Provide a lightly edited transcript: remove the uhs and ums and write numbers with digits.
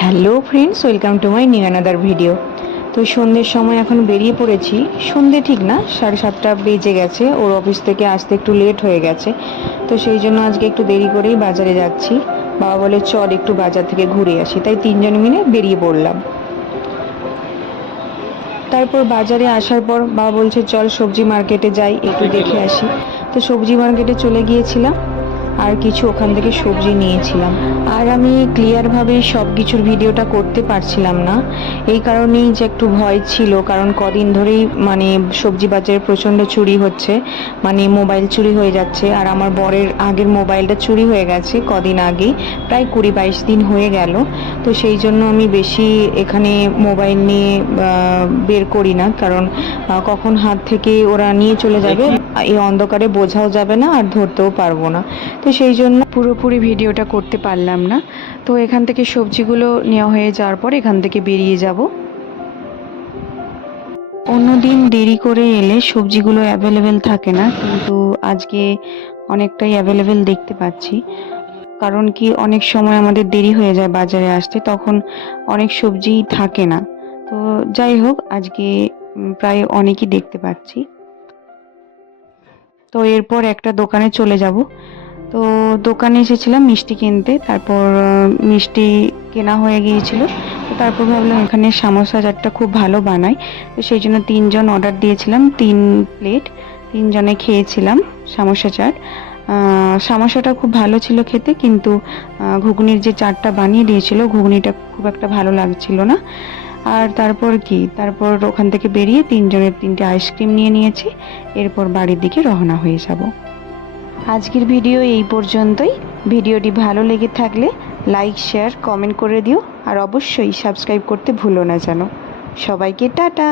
Hello friends, welcome to my new another video. তো সন্ধ্যের সময় এখন বেরিয়ে পড়েছি। সন্ধ্যে ঠিক না, 7:30 বেজে গেছে। ওর অফিস থেকে আসতে একটু লেট হয়ে গেছে, তো সেই জন্য আজকে একটু দেরি করেই বাজারে যাচ্ছি। বাবা বলে চল একটু বাজার থেকে ঘুরে আসি, তাই তিনজন মিলে বেরিয়ে পড়লাম। তারপর বাজারে আসার পর বাবা বলছে চল সবজি মার্কেটে যাই, একটু দেখে আসি। তো সবজি মার্কেটে চলে গিয়েছিলাম, আর কিছু ওখান থেকে সবজি নিয়েছিলাম। আর আমি ক্লিয়ারভাবে সব কিছুর ভিডিওটা করতে পারছিলাম না, এই কারণেই যে একটু ভয় ছিল, কারণ কদিন ধরেই সবজি বাজারে প্রচণ্ড চুরি হচ্ছে, মোবাইল চুরি হয়ে যাচ্ছে। আর আমার বরের আগের মোবাইলটা চুরি হয়ে গেছে কদিন আগেই, প্রায় 20-22 দিন হয়ে গেল। তো সেই জন্য আমি বেশি এখানে মোবাইল নিয়ে বের করি না, কারণ কখন হাত থেকে ওরা নিয়ে চলে যাবে এই অন্ধকারে বোঝাও যাবে না আর ধরতেও পারবো না। তো সেই জন্য পুরোপুরি ভিডিওটা করতে পারলাম না। তো এখান থেকে সবজিগুলো নেওয়া হয়ে যাওয়ার পর এখান থেকে বেরিয়ে যাব। অন্যদিন দেরি করে এলে সবজিগুলো অ্যাভেলেবেল থাকে না, কিন্তু আজকে অনেকটাই অ্যাভেলেবেল দেখতে পাচ্ছি। কারণ কি, অনেক সময় আমাদের দেরি হয়ে যায় বাজারে আসতে, তখন অনেক সবজিই থাকে না। তো যাই হোক, আজকে প্রায় অনেকই দেখতে পাচ্ছি। তো এরপর একটা দোকানে চলে যাব। তো দোকানে এসেছিলাম মিষ্টি কিনতে, তারপর মিষ্টি কেনা হয়ে গিয়েছিল। তো তারপর ভাবলাম এখানে সামোসা চাটটা খুব ভালো বানায়, তো সেই জন্য 3জন অর্ডার দিয়েছিলাম, 3 প্লেট। 3জনে খেয়েছিলাম সামোসা চাট। সামোসাটা খুব ভালো ছিল খেতে, কিন্তু ঘুগনির যে চাটটা বানিয়ে দিয়েছিল, ঘুগনিটা খুব একটা ভালো লাগছিল না। আর তারপর ওখান থেকে বেরিয়ে 3জনের 3টে আইসক্রিম নিয়ে নিয়েছি। এরপর বাড়ির দিকে রওনা হয়ে যাব। আজকের ভিডিও এই পর্যন্তই। ভিডিওটি ভালো লেগে থাকলে লাইক, শেয়ার, কমেন্ট করে দিও, আর অবশ্যই সাবস্ক্রাইব করতে ভুলো না যেন। সবাইকে টাটা।